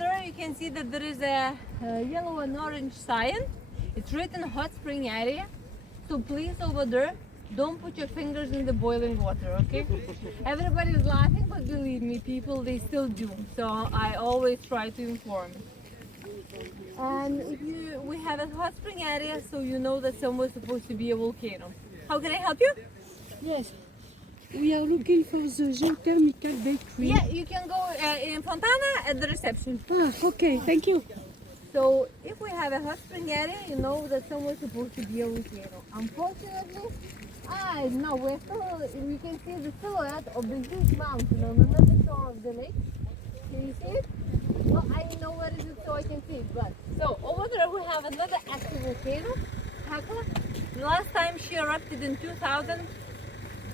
there you can see that there is a yellow and orange sign. It's written hot spring area. So please over there, don't put your fingers in the boiling water, okay? Everybody's laughing, but believe me, people, they still do. So I always try to inform. And we have a hot spring area, so you know that somewhere supposed to be a volcano. How can I help you? Yes. We are looking for the Geothermal Bakery. Yeah, you can go in Fontana at the reception. Ah, okay, thank you. So if we have a hot spring area, you know that somewhere supposed to be a volcano. Unfortunately, no, we can see the silhouette of the huge mountain on another shore of the lake. Can you see it? Well, I know where it is so I can see it, but so over there we have another active volcano, Hekla. The last time she erupted in 2000,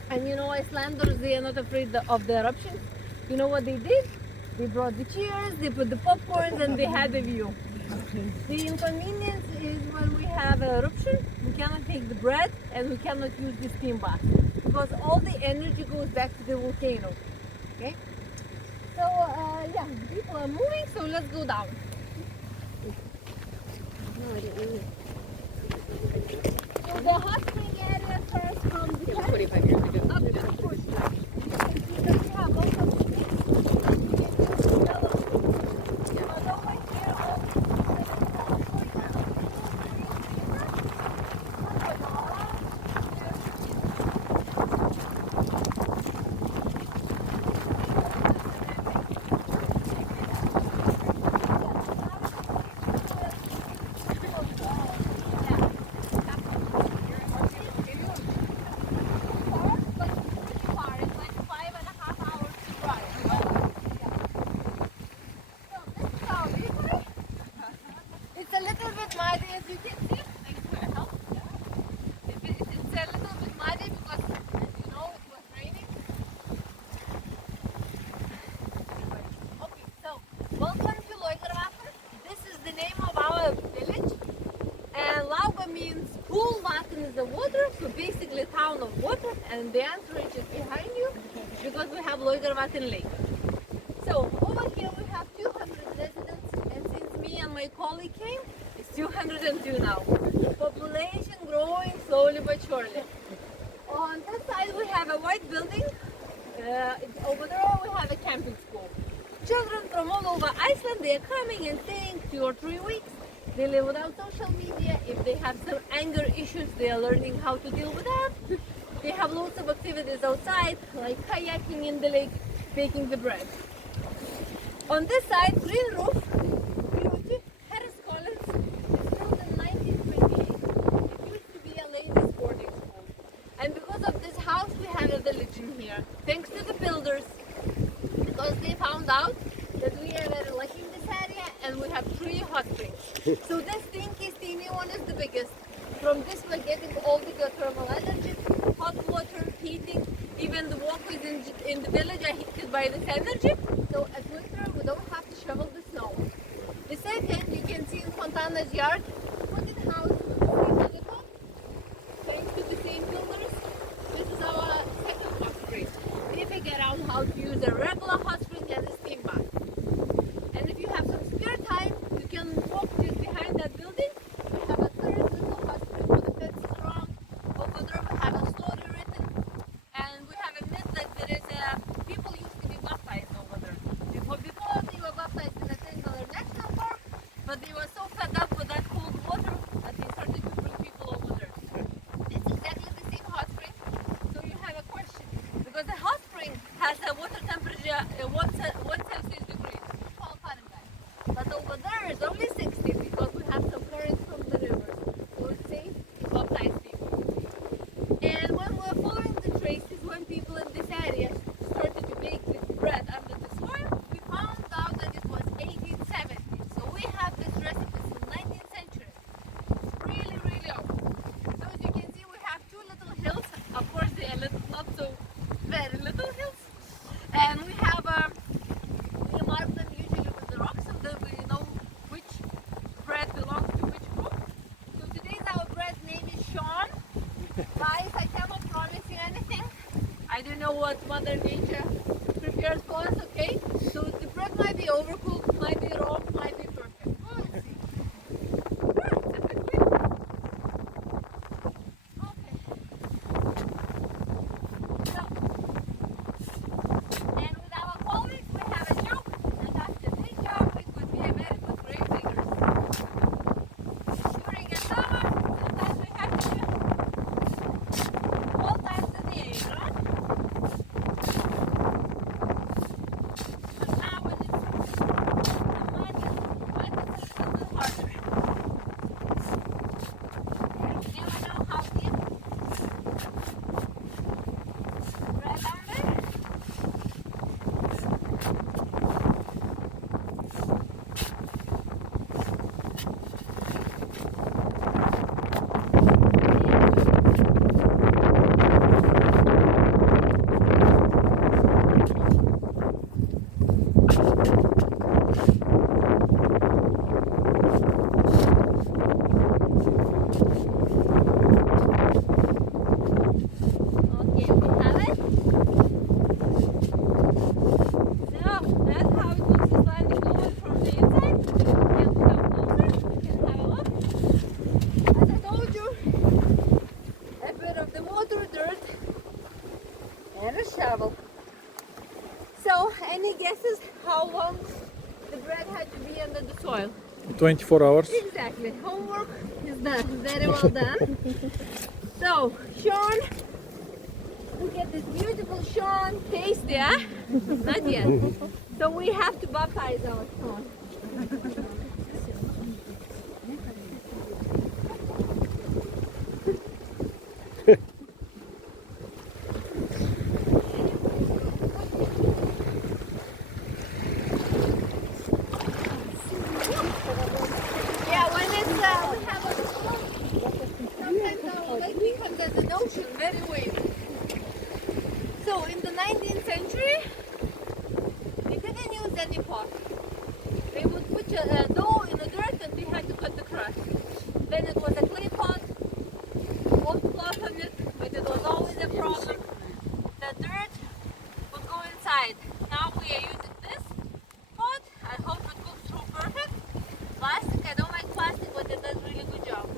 and you know Icelanders, they are not afraid of the eruptions. You know what they did? They brought the chairs, they put the popcorns, and they had a view. The inconvenience is when we have an eruption, we cannot take the bread and we cannot use the steam bath because all the energy goes back to the volcano. Okay? So yeah, the people are moving, so let's go down. So the hot spring area starts from the 45 years ago up to the coast. You can see that we have lots of the water, so basically town of water, and the anchorage is behind you because we have Laugarvatn lake. So over here we have 200 residents, and since me and my colleague came, it's 202 now. Population growing slowly but surely. On that side we have a white building. Over there we have a camping school. Children from all over Iceland, they are coming and staying 2 or 3 weeks. They live without social media. If they have some anger issues, they are learning how to deal with that. They have lots of activities outside, like kayaking in the lake, baking the bread. On this side, green roof, beauty, Harris Collins, is built in 1928. It used to be a ladies' boarding school. And because of this house, we have a village in here. Thanks to the builders, because they found out that we are very lucky in this area, and we have 3 hot springs. So this stinky, steamy one is the biggest. From this we're getting all the geothermal energy, hot water, heating. Even the walkways in the village are heated by this energy. So at winter we don't have to shovel the snow. The second, you can see in Fontana's yard, wooden house with the same at the top. Thanks to the same builders, this is our second hot spring. They figure out how to use a regular hot spring as a steam bath. And if you have some spare time, you can walk just behind that building. We have a third little hot spring with the fences around. Over there we have a story written. And we have a myth that there is people used to be baptized over there. Before they were baptized in a Tengler National Park, but they were so fed up with that cold water that they started to bring people over there. It's exactly the same hot spring. So you have a question. Because the hot spring has a water temperature 1 Celsius degree. But over there is only 60 because we have some currents from the river. So it's safe to baptize people. And when we're following the traces, when people in this area started to bake this bread under the soil, we found out that it was 1870. So we have this recipe from 19th century. It's really, really old. So as you can see, we have 2 little hills. Of course, they are little, not so very little hills. And we have we mark them usually with the rocks, so that we know which bread belongs to which group. So today's our bread's name is Sean. Guys, I cannot promise you anything. I don't know what Mother Nature prepares for us, okay? So the bread might Might be overcooked, might be raw, might be perfect. We'll see. It's a good way. Okay. So, and with our colleagues, we have a joke, and after this job, we could be a very good grape bakers. During the summer, sometimes we have to do all times a day, right? But now when it's the mud is a little harder. And we never know how deep right down there. Okay, we have it. So that's how it looks Icelandic oven from the inside. Can we come closer? We can have a look. As I told you, a bit of the water, dirt, and a shovel. So, any guesses how long the bread had to be under the soil? 24 hours. Exactly. Homework is done. Very well done. So, Sean, look at this beautiful Sean. Tasty, huh? Not yet. So we have to baptize our Sean. Yeah, when it's we have a storm, sometimes our lake becomes as an ocean, very wavy. So in the 19th century, they didn't use any pot. They would put a dough in the dirt and they had to cut the crust. Then it was a clay pot, washcloth on it, but it was always a problem. The dirt would go inside. Now we are using this pot. I hope it goes through perfect. Plastic, I don't like plastic, but it does really good job.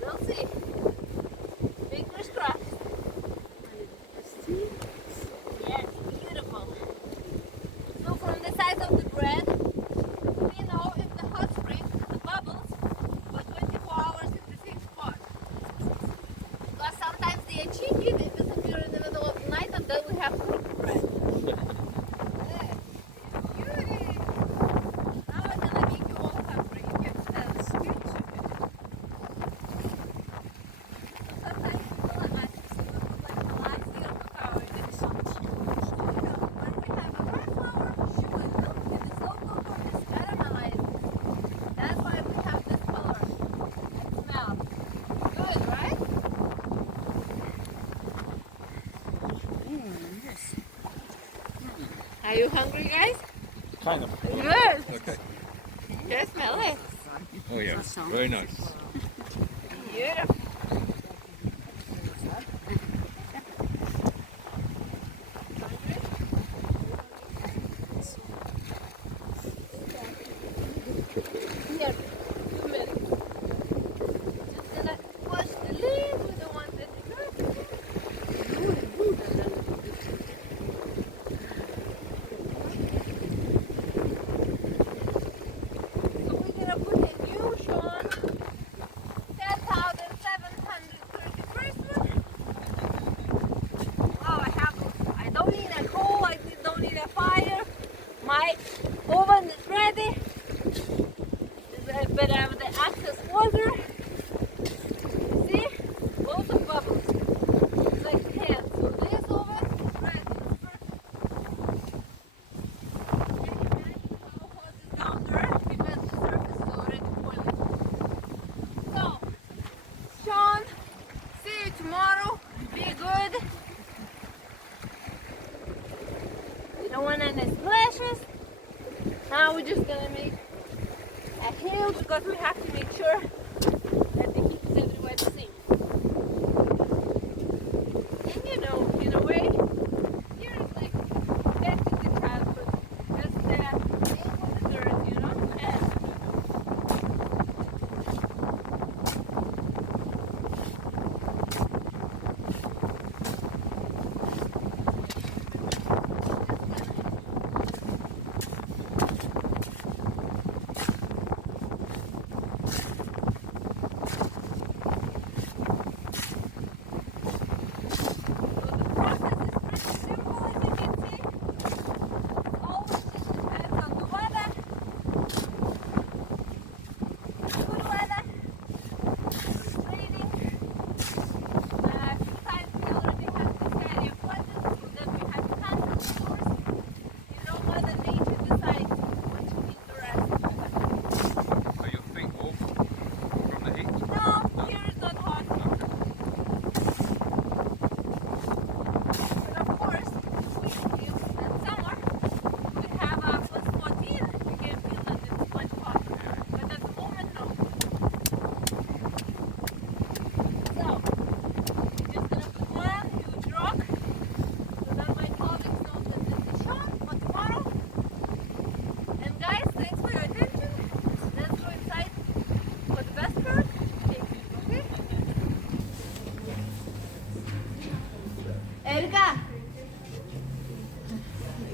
We'll see. Fingers crossed. Yes, beautiful. So from the size of the bread, we know if the hot spring, the bubbles, were 24 hours in the same spot. Because sometimes they are cheeky, they disappear in the middle of the night and then we have cooked bread. Yeah. Beauty. Now I'm gonna make you all hungry. You can smell the sweet. Sometimes people are asking, so it looks like the last year of our Minnesota. When we have a bread flour, sugar and milk in the slow cooker is caramelized. That's why we have this color and smell. Good, right? Are you hungry, guys? Kind of. Good. Okay. Just smell it. Oh yeah, very nice. Beautiful. Here, 2 minutes. Just gonna wash the lid. We don't want it to go. So we're gonna put a new Sean 10,731st one. Wow, I don't need a coal, I don't need a fire. My oven is ready. But I have the excess water. See? Lots of bubbles. It's like hands. So this oven is ready. It's perfect. Can you imagine how hot it's down there? Because the surface is already boiling. So, Sean, see you tomorrow. Be good. You don't want any splashes. Now we're just gonna make a hill because we have to make sure that the heat is everywhere the same. And you know, in a way, here is like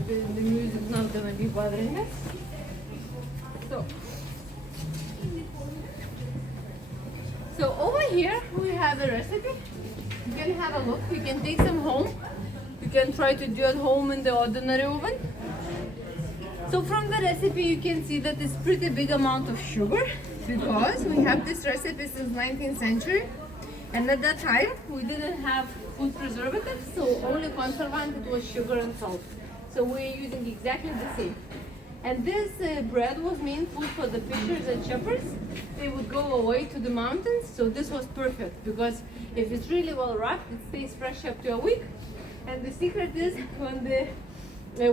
the music's not gonna be bothering us. So over here we have a recipe. You can have a look. You can take some home. You can try to do at home in the ordinary oven. So from the recipe you can see that it's pretty big amount of sugar because we have this recipe since 19th century, and at that time we didn't have food preservatives, so only conservant it was sugar and salt. So we're using exactly the same. And this bread was main food for the fishers and shepherds. They would go away to the mountains, so this was perfect because if it's really well wrapped, it stays fresh up to a week. And the secret is when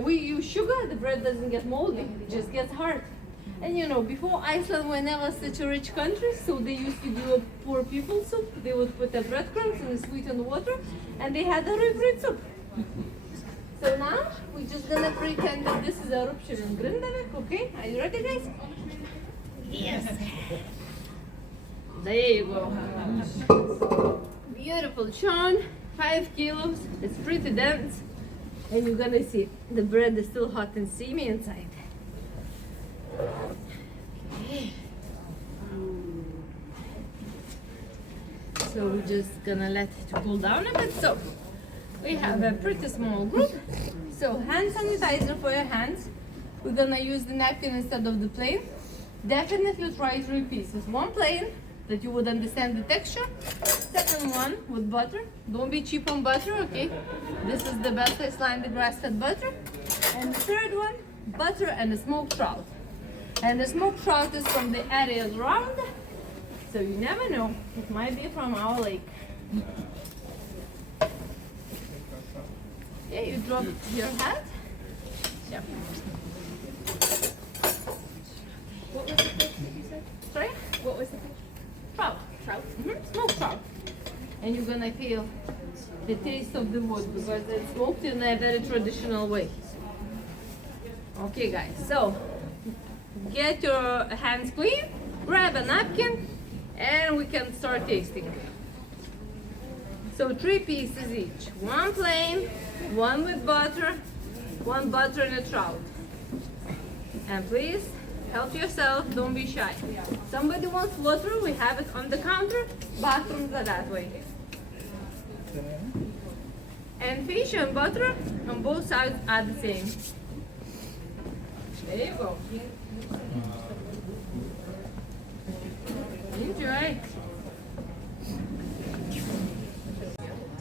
we use sugar, the bread doesn't get moldy, it just gets hard. And you know, before Iceland was never such a rich country, so they used to do a poor people soup. They would put the breadcrumbs in the sweetened water, and they had a rye soup. So now we're just gonna pretend that this is a rupture in Grindavik, okay? Are you ready, guys? Yes. There you go. Beautiful churn, 5 kilos. It's pretty dense, and you're gonna see the bread is still hot and steamy inside. Okay. So we're just gonna let it cool down a bit. So we have a pretty small group. So hand sanitizer for your hands. We're gonna use the napkin instead of the plane. Definitely try 3 pieces. One plain that you would understand the texture. Second one with butter. Don't be cheap on butter, okay? This is the best Icelandic grass-fed butter. And the third one, butter and a smoked trout. And the smoked trout is from the areas around, so you never know. It might be from our lake. Yeah, you drop your hat. Yeah. What was the fish that you said? Sorry? What was the fish? Trout. Trout. Smoked trout. And you're gonna feel the taste of the wood because it's smoked in a very traditional way. Okay, guys. So get your hands clean, grab a napkin, and we can start tasting. So 3 pieces each. One plain, one with butter, one butter and a trout. And please help yourself, don't be shy. Somebody wants water, we have it on the counter. Bathrooms are that way. And fish and butter on both sides are the same. There you go. Enjoy.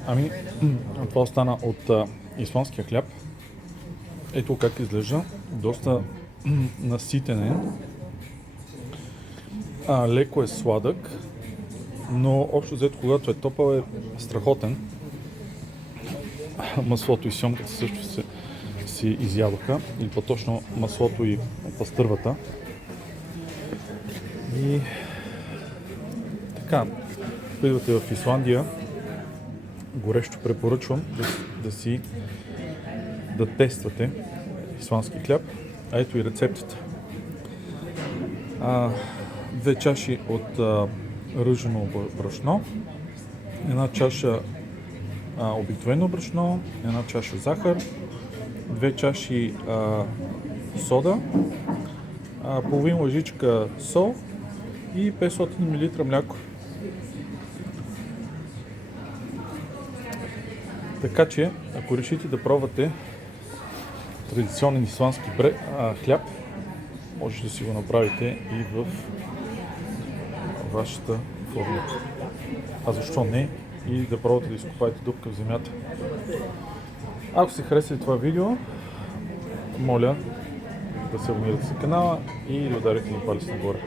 Ами, това остана от исландския хляб. Ето как изглежда. Доста наситен е. Леко е сладък, но общо взето, когато е топъл, е страхотен. Маслото и сьомката също си изядоха, или по-точно маслото и пастървата. И така, идвате в Исландия, горещо препоръчвам да тествате исландски хляб. А ето и рецептата. 2 чаши от ръжено брашно, 1 чаша обикновено брашно, 1 чаша захар, 2 чаши сода, половин лъжичка сол и 500 мл мляко. Така че, ако решите да пробвате традиционен исландски хляб, може да си го направите и в вашата форма. А защо не? И да пробвате да изкопаете дупка в земята. Ако сте харесали това видео, моля да се абонирате за канала и да ударите ни палец нагоре.